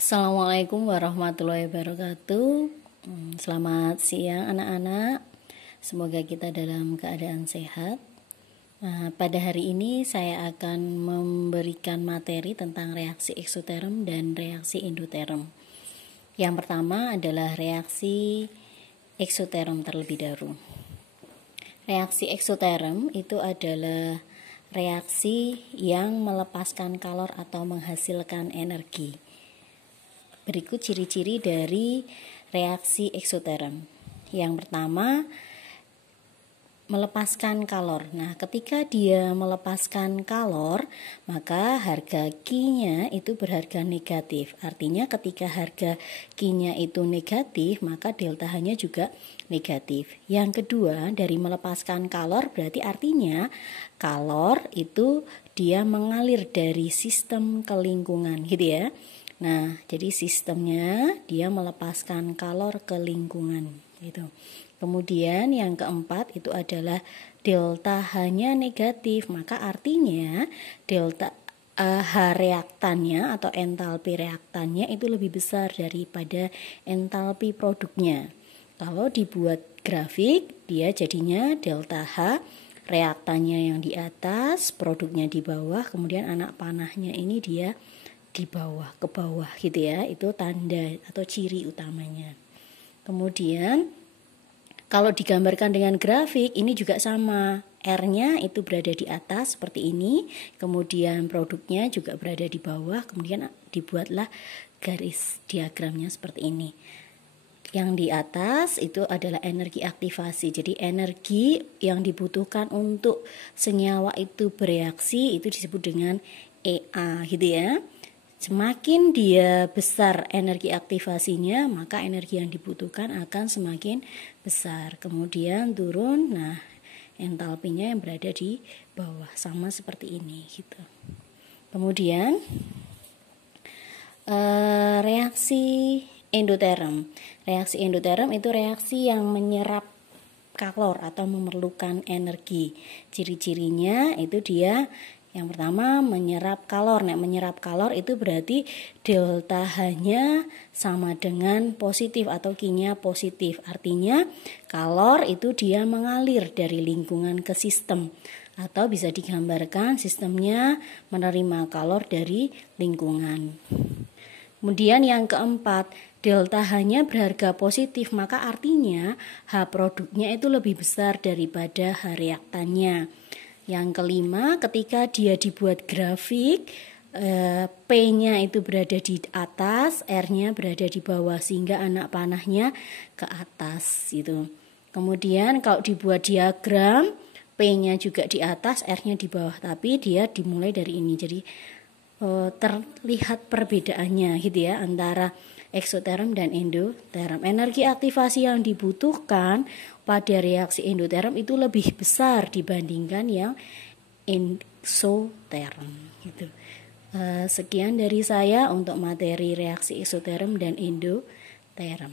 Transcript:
Assalamualaikum warahmatullahi wabarakatuh. Selamat siang anak-anak. Semoga kita dalam keadaan sehat. Pada hari ini saya akan memberikan materi tentang reaksi eksoterm dan reaksi endoterm. Yang pertama adalah reaksi eksoterm terlebih dahulu. Reaksi eksoterm itu adalah reaksi yang melepaskan kalor atau menghasilkan energi. Berikut ciri-ciri dari reaksi eksoterm. Yang pertama, melepaskan kalor. Nah, ketika dia melepaskan kalor, maka harga Q-nya itu berharga negatif. Artinya ketika harga Q-nya itu negatif, maka delta H-nya juga negatif. Yang kedua, dari melepaskan kalor berarti artinya kalor itu dia mengalir dari sistem ke lingkungan, gitu ya. Nah, jadi sistemnya dia melepaskan kalor ke lingkungan, gitu. Kemudian yang keempat itu adalah delta H-nya negatif, maka artinya delta H reaktannya atau entalpi reaktannya itu lebih besar daripada entalpi produknya. Kalau dibuat grafik, dia jadinya delta H reaktannya yang di atas, produknya di bawah, kemudian anak panahnya ini dia di bawah, ke bawah gitu ya. Itu tanda atau ciri utamanya. Kemudian kalau digambarkan dengan grafik ini juga sama. R-nya itu berada di atas seperti ini, kemudian produknya juga berada di bawah, kemudian dibuatlah garis diagramnya seperti ini. Yang di atas itu adalah energi aktivasi. Jadi energi yang dibutuhkan untuk senyawa itu bereaksi itu disebut dengan EA gitu ya. Semakin dia besar energi aktivasinya, maka energi yang dibutuhkan akan semakin besar. Kemudian turun, nah entalpinya yang berada di bawah, sama seperti ini gitu. Kemudian reaksi endoterm. Reaksi endoterm itu reaksi yang menyerap kalor atau memerlukan energi. Ciri-cirinya itu dia yang pertama menyerap kalor. Nah, menyerap kalor itu berarti delta H-nya sama dengan positif atau Q-nya positif. Artinya kalor itu dia mengalir dari lingkungan ke sistem. Atau bisa digambarkan sistemnya menerima kalor dari lingkungan. Kemudian yang keempat, delta H-nya berharga positif, maka artinya H produknya itu lebih besar daripada H reaktannya. Yang kelima, ketika dia dibuat grafik, P-nya itu berada di atas, R-nya berada di bawah, sehingga anak panahnya ke atas gitu. Kemudian kalau dibuat diagram, P-nya juga di atas, R-nya di bawah, tapi dia dimulai dari ini. Jadi terlihat perbedaannya gitu ya antara eksoterm dan endoterm. Energi aktivasi yang dibutuhkan pada reaksi endoterm itu lebih besar dibandingkan yang eksoterm gitu. Sekian dari saya untuk materi reaksi eksoterm dan endoterm.